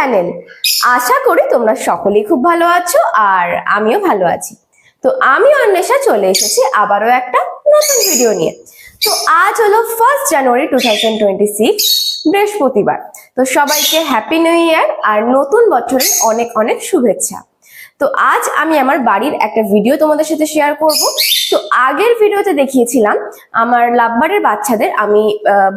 Channel. আশা করি তোমরা সকলেই খুব ভালো আছো আর আমিও ভালো আছি। তো আমি অন্বেষা চলে এসেছি আবারও একটা নতুন ভিডিও নিয়ে। তো আজ হলো 1 জানুয়ারি 2026, বৃহস্পতিবার। তো সবাইকে হ্যাপি নিউ ইয়ার আর নতুন বছরের অনেক অনেক শুভেচ্ছা। তো আজ আমি আমার বাড়ির একটা ভিডিও তোমাদের সাথে শেয়ার করব। তো আগের ভিডিওতে দেখিয়েছিলাম আমার লাভবার্ডের বাচ্চাদের আমি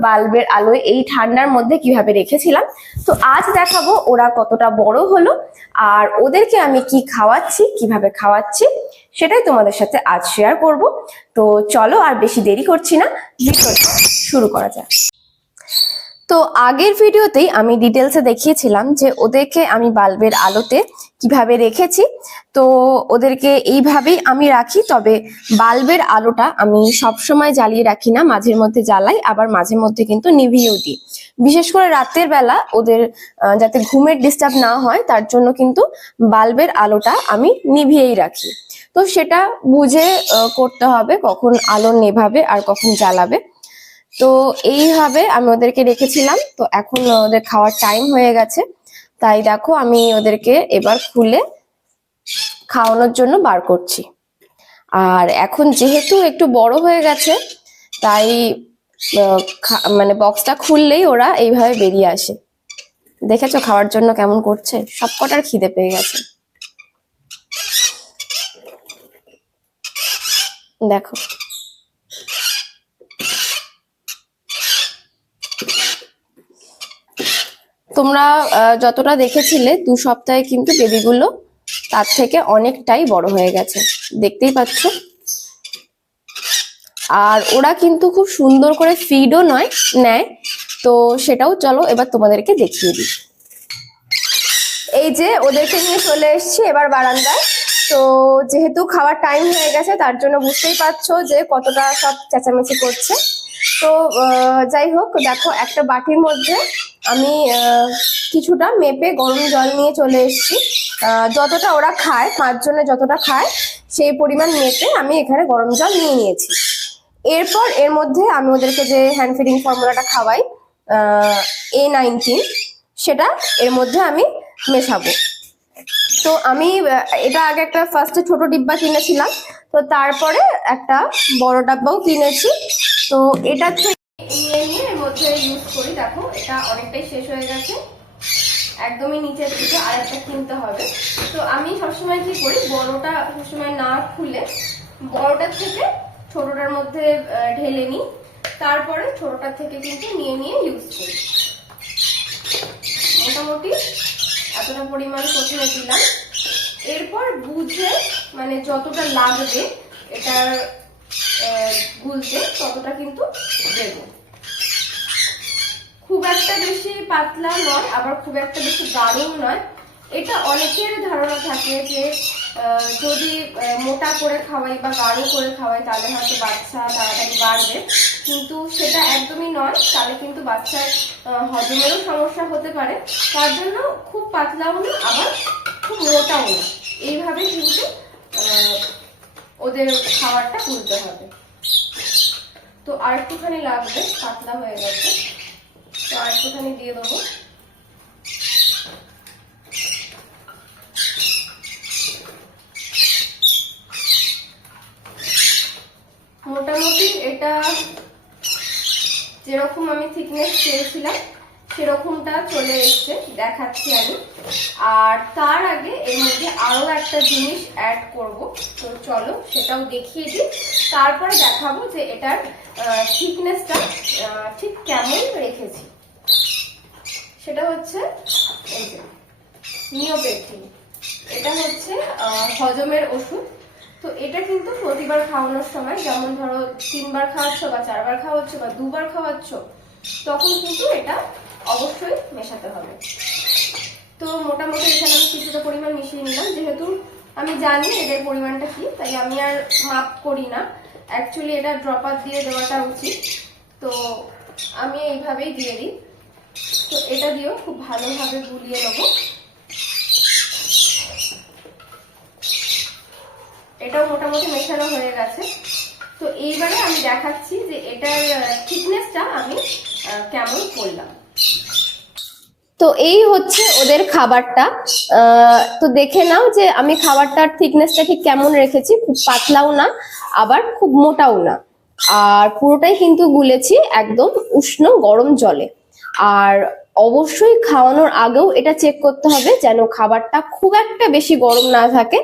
বাল্বের আলোয় এই ঠান্ডার মধ্যে কিভাবে রেখেছিলাম। তো আজ দেখাবো ওরা কতটা বড় হলো আর ওদেরকে আমি কি খাওয়াচ্ছি, কিভাবে খাওয়াচ্ছি সেটাই তোমাদের সাথে আজ শেয়ার করব। তো চলো আর বেশি দেরি করছি না, ভিডিওটা শুরু করা যাক। তো আগের ভিডিওতেই আমি ডিটেলসে দেখিয়েছিলাম যে ওদেরকে আমি বাল্বের আলোতে কিভাবে রেখেছি। তো ওদেরকে এইভাবেই আমি রাখি, তবে বাল্বের আলোটা আমি সবসময় জ্বালিয়ে রাখি না, মাঝের মধ্যে জ্বালাই, আবার মাঝে মধ্যে কিন্তু নিভিয়েও দিই। বিশেষ করে রাতের বেলা ওদের যাতে ঘুমের ডিস্টার্ব না হয় তার জন্য কিন্তু বাল্বের আলোটা আমি নিভিয়েই রাখি। তো সেটা বুঝে করতে হবে কখন আলো নেভাবে আর কখন জ্বালাবে। তো এইভাবে আমি ওদেরকে রেখেছিলাম। তো এখন ওদের খাওয়ার টাইম হয়ে গেছে, তাই দেখো আমি ওদেরকে এবার খুলে খাওয়ানোর জন্য বার করছি। আর এখন যেহেতু একটু বড় হয়ে গেছে তাই মানে বক্সটা খুললেই ওরা এইভাবে বেরিয়ে আসে। দেখেছো খাওয়ার জন্য কেমন করছে, সবকটার খিদে পেয়ে গেছে। দেখো তোমরা যতটা দেখেছিলে 2 সপ্তাহে কিন্তু বেবিগুলো তার থেকে অনেকটাই বড় হয়ে গেছে, দেখতেই পাচ্ছ। আর ওরা কিন্তু খুব সুন্দর করে ফিডও নেয়। তো সেটাও চলো এবার তোমাদেরকে দেখিয়ে দিই। এই যে ওদেরকে নিয়ে চলে এসেছি এবার বারান্দায়। তো যেহেতু খাওয়ার টাইম হয়ে গেছে তার জন্য বুঝতেই পারছো যে কতটা সব চেঁচামেচি করছে। তো যাই হোক, দেখো একটা বাটির মধ্যে আমি কিছুটা মেপে গরম জল নিয়ে চলে এসেছি। যতটা ওরা খায়, 5 জনে যতটা খায় সেই পরিমাণ মেপে আমি এখানে গরম জল নিয়ে নিয়েছি। এরপর এর মধ্যে আমি ওদেরকে যে হ্যান্ড ফিডিং ফর্মুলাটা খাওয়াই A19, সেটা এর মধ্যে আমি মেশাবো। তো আমি এটা আগে একটা ফার্স্টে ছোট ডিব্বা কিনেছিলাম, তো তারপরে একটা বড় ডাব্বাও কিনেছি। তো এটা নিয়ে এর মধ্যে ইউজ করি। দেখো এটা অনেকটাই শেষ হয়ে গেছে, একদমই নিচের দিকে আর একটা কিনতে হবে। তো আমি সবসময় কি করি, বড়টা সবসময় না খুলে বড়টার থেকে ছোটটার মধ্যে ঢেলে নিই, তারপরে ছোটটার থেকে কিন্তু নিয়ে ইউজ করি। মোটামুটি এতটা পরিমাণ প্রথমে দিলাম, এরপর বুঝে মানে যতটা লাগবে এটার গুলতে ততটা কিন্তু দেব। খুব একটা বেশি পাতলা নয়, আবার খুব একটা বেশি গাঢ়ও নয়। এটা অনেকের ধারণা থাকে যে যদি মোটা করে খাওয়াই বা গাঢ় করে খাওয়াই তাহলে হয়তো বাচ্চা তাড়াতাড়ি বাড়বে, কিন্তু সেটা একদমই নয়। তাহলে কিন্তু বাচ্চার হজমেরও সমস্যা হতে পারে। তার জন্য খুব পাতলাও না, আবার খুব মোটাও না, এইভাবে কিন্তু ওদের খাবারটা তুলতে হবে। তো আর একটুখানি লাগবে, পাতলা হয়ে গেছে, তো আর একটুখানি দিয়ে দেবো। মোটামুটি এটা যেরকম আমি থিকনেস চেয়েছিলাম সেরকমটা চলে এসছে, দেখাচ্ছি আমি। আর তার আগে এর মধ্যে আরো একটা জিনিস অ্যাড করব, তো চলো সেটাও দেখিয়ে দিই। তারপরে দেখাবো যে এটার থিকনেসটা ঠিক কেমন রেখেছি। সেটা হচ্ছে এই যে নিওপেথিন, এটা হচ্ছে হজমের ওষুধ। তো এটা কিন্তু প্রতিবার খাওয়ানোর সময়, যেমন ধরো 3 বার খাওয়াচ্ছ বা 4 বার খাওয়াচ্ছ বা 2 বার খাওয়াচ্ছ, তখন কিন্তু এটা অবশ্যই মেশাতে হবে। তো মোটামুটি এখানে আমি কিছুটা পরিমাণ মিশিয়ে নিলাম, যেহেতু আমি জানি এটার পরিমাণটা কি, তাই আমি আর মাপ করি না। অ্যাকচুয়ালি এটা ড্রপার দিয়ে দেওয়াটা উচিত, তো আমি এইভাবেই দিয়ে দিই। তো এটা দিয়েও খুব ভালোভাবে গুলিয়ে নেবো। এটাও মোটামুটি মেশানো হয়ে গেছে। তো এইবারে আমি দেখাচ্ছি যে এটার থিকনেসটা আমি কেমন করলাম। তো তো এই হচ্ছে ওদের খাবারটা। তো দেখে নাও যে আমি খাবারটার থিকনেসটা ঠিক কেমন রেখেছি, খুব পাতলাও না আবার খুব মোটাও না, আর পুরোটাই কিন্তু গুলেছি একদম উষ্ণ গরম জলে। আর অবশ্যই খাওয়ানোর আগেও এটা চেক করতে হবে যেন খাবারটা খুব একটা বেশি গরম না থাকে,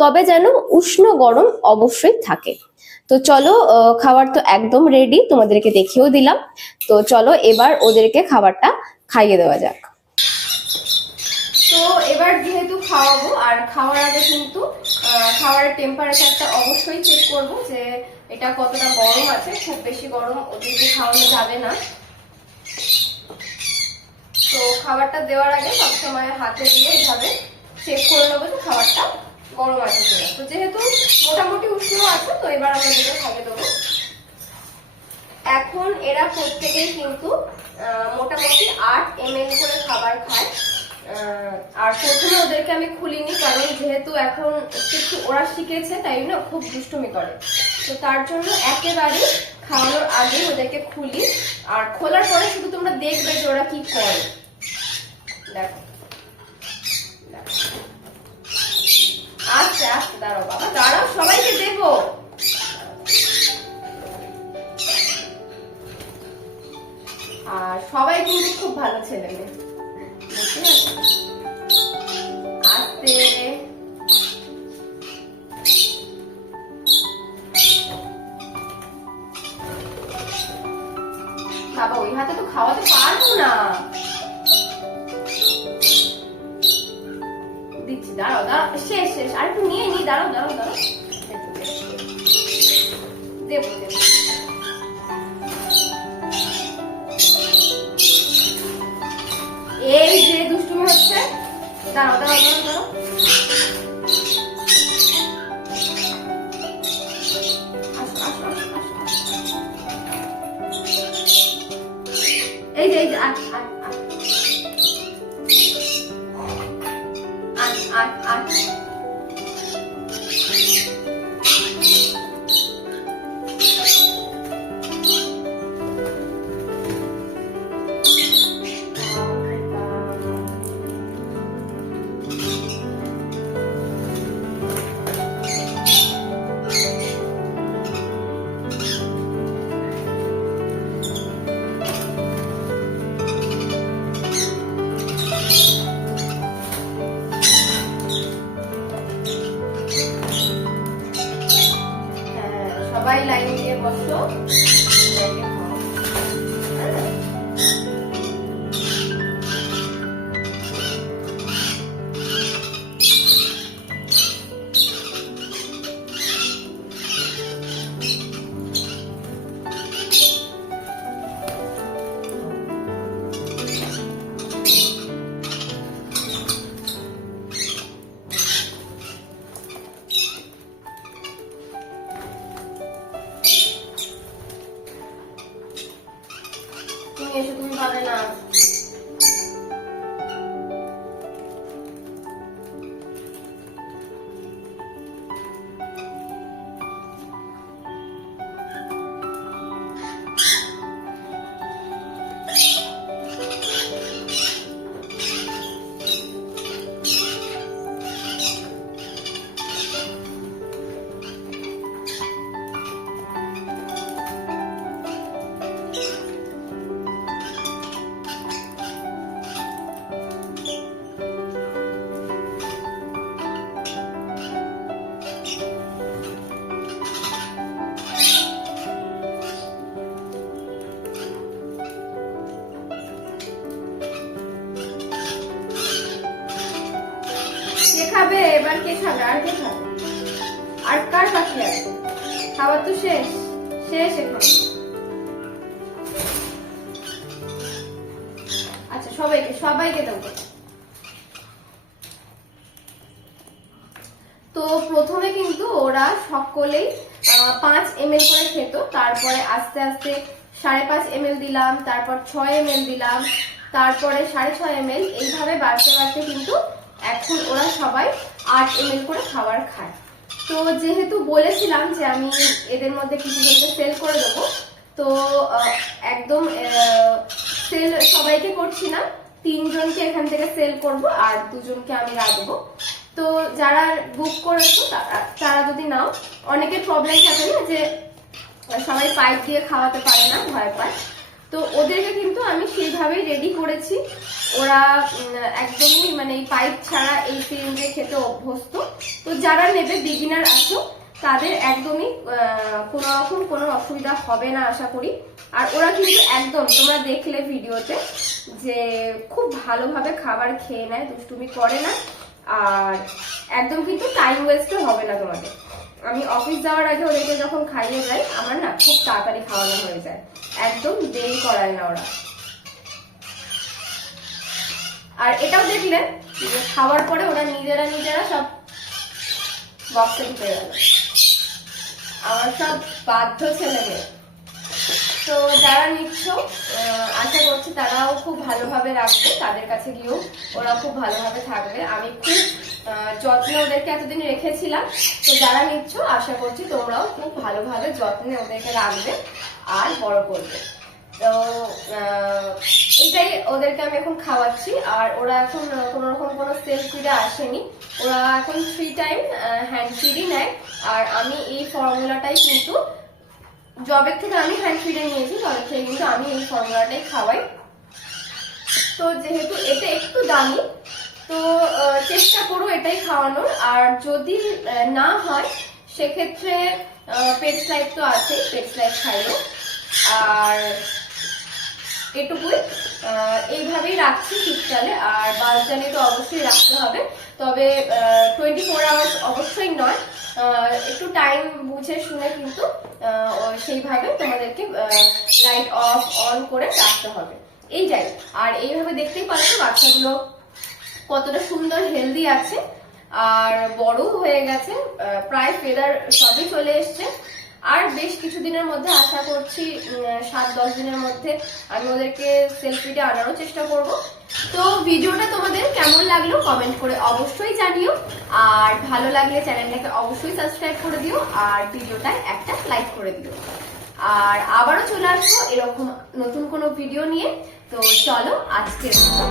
তবে যেন উষ্ণ গরম অবশ্যই থাকে। তো চলো, খাবার তো একদম রেডি, তোমাদেরকে দেখিয়েও দিলাম। তো চলো এবার ওদেরকে খাবারটা খাইয়ে দেওয়া যাক। তো এবার যেহেতু খাওয়াবো, আর খাওয়ার আগে কিন্তু খাবারের টেম্পারেচারটা অবশ্যই চেক করব যে এটা কতটা গরম আছে। খুব বেশি গরম ওদেরকে খাওয়ানো যাবে না। তো খাবারটা দেওয়ার আগে সবসময় হাতে দিয়ে এইভাবে চেক করে নেবো যে খাবারটা গরম আছে কিনা। তো যেহেতু মোটামুটি উষ্ণ আছে, তো এবার আমরা এগুলো খাইয়ে দেবো। এখন এরা প্রত্যেকেই কিন্তু মোটামুটি 8 ml করে খাবার খায়। আর প্রথমে ওদেরকে আমি খুলিনি, কারণ যেহেতু এখন একটু ওরা শিখেছে, তাই না খুব দুষ্টুমি করে। তো তার জন্য একেবারে খাওয়ানোর আগে ওদেরকে খুলি, আর খোলার পরে শুধু তোমরা দেখবে যে ওরা কি করে। দেখো আস্তে আস্তে, দাঁড়াও বাবা দাঁড়াও, সবাইকে দেবো। আর সবাই কিন্তু খুব ভালো ছেলে মেয়ে, আস্তে। বাবা ওই হাতে তো খাওয়াতে পারবো না, দিচ্ছি, দাঁড়াও দাঁড়াও, শেষ শেষ, আর একটু নিয়ে নি, দাঁড়াও দাঁড়াও দাঁড়াও, দেবো দেবো। এই যে দুষ্টুমি হচ্ছে, দাঁড়াও দাঁড়াও দাঁড়াও দাঁড়াও, এই যে এই যে আট আট আট আট আট আট। সবাই লাইন দিয়ে বসো, তুমি এসো, তুমি পাবে না। খাবে এবার, কে খাবে, আর কে খাবে, আর কার বাকি আছে? খাবার তো শেষ শেষ এখন। আচ্ছা সবাইকে সবাইকে দেবো। তো প্রথমে কিন্তু ওরা সকলেই 5 ml করে খেত, তারপরে আস্তে আস্তে 5.5 ml দিলাম, তারপর 6 ml দিলাম, তারপরে 6.5 ml, এইভাবে বাড়তে বাড়তে কিন্তু এখন ওরা সবাই 8 ml করে খাবার খায়। তো যেহেতু বলেছিলাম যে আমি এদের মধ্যে কিছু জনকে সেল করে দেবো, তো একদম সেল সবাইকে করছি না, 3জনকে এখান থেকে সেল করব আর 2জনকে আমি রাখবো। তো যারা বুক করেছো তারা যদি নাও, অনেকের প্রবলেম থাকে না যে সবাই পাইপ দিয়ে খাওয়াতে পারে না, ভয় পায়, তো ওদেরকে কিন্তু আমি সেইভাবেই রেডি করেছি। ওরা একদমই মানে এই পাইপ ছাড়া এই সিরিঞ্জে খেতে অভ্যস্ত। তো যারা নেবে বিগিনার আছো তাদের একদমই কোনো রকম কোনো অসুবিধা হবে না আশা করি। আর ওরা কিন্তু একদম তোমরা দেখলে ভিডিওতে যে খুব ভালোভাবে খাবার খেয়ে নেয়, দুষ্টুমি করে না, আর একদম কিন্তু টাইম ওয়েস্টও হবে না তোমাদের। আমি অফিস যাওয়ার আগে ওদেরকে যখন খাইয়ে যাই আমার না খুব তাড়াতাড়ি খাওয়ানো হয়ে যায়, একদম দেরি করায় না ওরা। আর এটাও দেখলে যে খাওয়ার পরে ওরা নিজেরা সব বক্সে ঢুকে গেল, আমার সব বাধ্য ছেলে মেয়ে। তো যারা নিচ্ছ আশা করছি তারাও খুব ভালোভাবে রাখবে, তাদের কাছে গিয়েও ওরা খুব ভালোভাবে থাকবে। আমি খুব যত্নে ওদেরকে এতদিন রেখেছিলাম। তো যারা নিচ্ছ আশা করছি তোমরাও খুব ভালোভাবে যত্নে ওদেরকে রাখবে আর বড় করবে। তো এটাই ওদেরকে আমি এখন খাওয়াচ্ছি। আর ওরা এখন কোনো রকম কোনো সেলফ ফিডে আসেনি, ওরা এখন 3 টাইম হ্যান্ড ফিডই নেয়। আর আমি এই ফর্মুলাটাই কিন্তু জবের থেকে আমি হ্যান্ড ফিডে নিয়েছি, তবে থেকে কিন্তু আমি এই ফর্মুলাটাই খাওয়াই। তো যেহেতু এটা একটু দামি, তো চেষ্টা করো এটাই খাওয়ানোর। আর যদি না হয় সেক্ষেত্রে পেটস লাইফ তো আছে, পেটস লাইফ খাইও। আর এটুকুই, এইভাবেই রাখছি শীতকালে। আর বাচ্চালে তো অবশ্যই রাখতে হবে, তবে 24 আওয়ার্স অবশ্যই নয়, একটু টাইম বুঝে শুনে কিন্তু সেইভাবে তোমাদেরকে লাইট অফ অন করে রাখতে হবে, এই যাই। আর এইভাবে দেখতেই পাচ্ছ বাচ্চাগুলো কতটা সুন্দর হেলদি আছে আর বড় হয়ে গেছে, প্রায় ফেদার সবই চলে এসছে। আর বেশ কিছুদিনের মধ্যে আশা করছি 7-10 দিনের মধ্যে আমি ওদেরকে সেলফ ফিডে আনারও চেষ্টা করব। তো ভিডিওটা তোমাদের কেমন লাগলো কমেন্ট করে অবশ্যই জানিও। আর ভালো লাগলে চ্যানেলটাকে অবশ্যই সাবস্ক্রাইব করে দিও আর ভিডিওটায় একটা লাইক করে দিও। আর আবারও চলে আসবো এরকম নতুন কোনো ভিডিও নিয়ে। তো চলো আজকের মতো